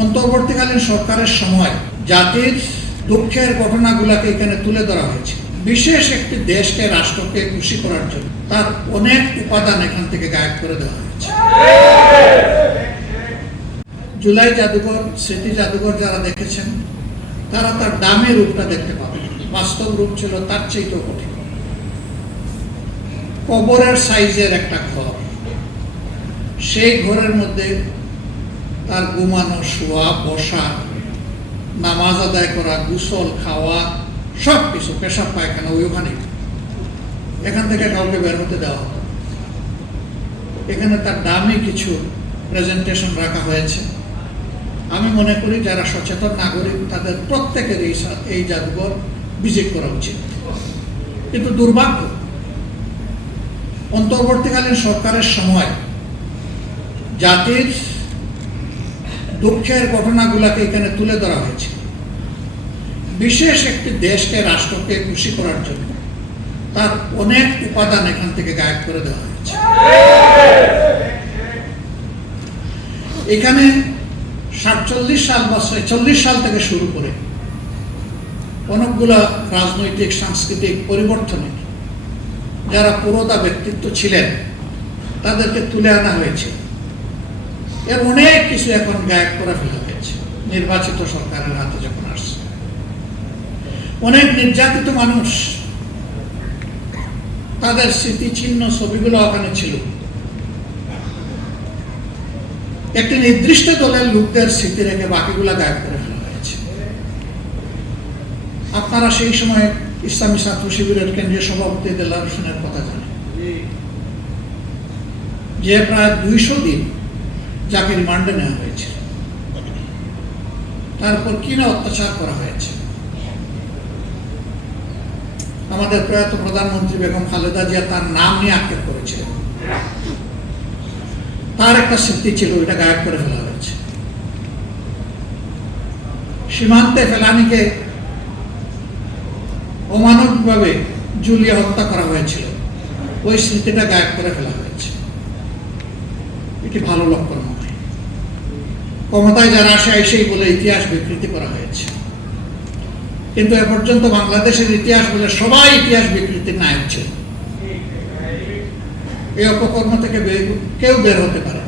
অন্তর্বর্তীকালীন সরকারের সময় জাতির দুঃখের ঘটনাগুলোকে এখানে তুলে ধরা হয়েছে। বিশেষ একটি দেশকে, রাষ্ট্রকে খুশি করার জন্য তার অনেক উপাদান এখান থেকে গায়েব করে দেওয়া হয়েছে। জুলাই জাদুঘর, স্মৃতি জাদুঘর যারা দেখেছেন তারা তার দামি রূপটা দেখতে পাবেন। বাস্তব রূপ ছিল তার চেয়েও কঠিন। কবরের সাইজের একটা ঘর, সেই ঘরের মধ্যে তার ঘুমানো, শোয়া, বসা, নামাজ আদায় করা, গোসল, খাওয়া, সব কিছু, পেশাব পায়খানা ওইখানে। এখান থেকে কাউকে বের হতে দেওয়া হতো। এখানে তার দামি কিছু প্রেজেন্টেশন রাখা হয়েছে। আমি মনে করি যারা সচেতন নাগরিক তাদের প্রত্যেকের এই জাদুঘর ভিজিট করা উচিত। কিন্তু দুর্ভাগ্য, অন্তর্বর্তীকালীন সরকারের সময় জাতির দুঃখের ঘটনাগুলোকে এখানে তুলে ধরা হয়েছে। বিশেষ একটি দেশকে, রাষ্ট্রকে খুশি করার জন্য তার অনেক উপাদান এখান থেকে গায়েব করে দেওয়া হয়েছে। এখানে 47 সাল বা 46 সাল থেকে শুরু করে অনেকগুলো রাজনৈতিক, সাংস্কৃতিক পরিবর্তনে যারা পুরোদা ব্যক্তিত্ব ছিলেন তাদেরকে তুলে আনা হয়েছে। এর অনেক কিছু এখন গায়েব করে ফেলা হয়েছে নির্বাচিত সরকারের হাতে যখন আসছে। অনেক নির্যাতিত মানুষ, তাদের স্মৃতিচিহ্ন ছবিগুলো ওখানে ছিল। একটি নির্দিষ্ট দলের লোকদের স্মৃতি রেখে বাকিগুলা গায়েব করে ফেলা হয়েছে। আপনারা সেই সময় ইসলামী ছাত্র শিবিরের কেন্দ্রীয় সভাপতি দেলার হোসেনের কথা জানেন, যে প্রায় 200 দিন যাকে রিমান্ডে নেওয়া হয়েছে, তারপর কি না অত্যাচার করা হয়েছে। আমাদের প্রয়াত প্রধানমন্ত্রী বেগম খালেদা জিয়া তার নাম নিয়ে আক্ষেপ করেছিলেন। তার একটা স্মৃতি ছিল, ওইটা গায়েব করে ফেলা হয়েছে। সীমান্তে ফেলানিকে অমানবিকভাবে ঝুলিয়ে হত্যা করা হয়েছিল, ওই স্মৃতিটা গায়েব করে ফেলা হয়েছে। এটি ভালো লক্ষণ নয়। ক্ষমতায় যারা আসে এসেই বলে ইতিহাস বিকৃতি করা হয়েছে, কিন্তু এ পর্যন্ত বাংলাদেশের ইতিহাস বলে সবাই ইতিহাস বিকৃতির নায়ক ছিল। এই অপকর্ম থেকে কেউ বের হতে পারে।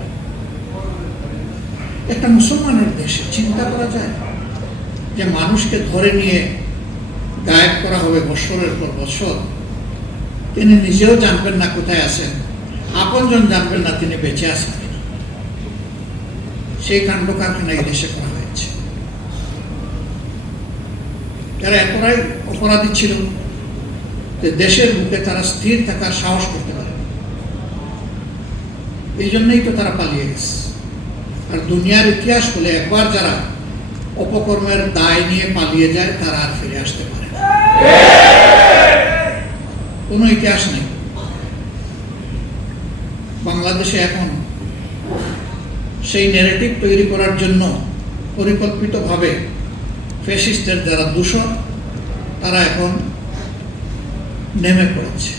একটা মুসলমানের দেশে চিন্তা করা যায় যে মানুষকে ধরে নিয়ে গায়েব করা হবে বছরের পর বছর। তিনি নিজেও জানবেন না কোথায় আছেন, আপনজন জানবেন না তিনি বেঁচে আছেন। সেই কাণ্ড কারখানা এই দেশে করা হয়েছে। যারা এতটাই অপরাধী ছিল যে দেশের বুকে তারা স্থির থাকার সাহস করতে পারে, এই জন্যই তো তারা পালিয়ে গেছে। আর দুনিয়ার ইতিহাস বলে একবার যারা অপকর্মের দায় নিয়ে পালিয়ে যায় তারা আর ফিরে আসতে পারে না। কোনো ইতিহাস নেই। বাংলাদেশে এখন সেই ন্যারেটিভ তৈরি করার জন্য পরিকল্পিতভাবে ফ্যাসিস্টদের যারা দূষণ, তারা এখন নেমে পড়েছে।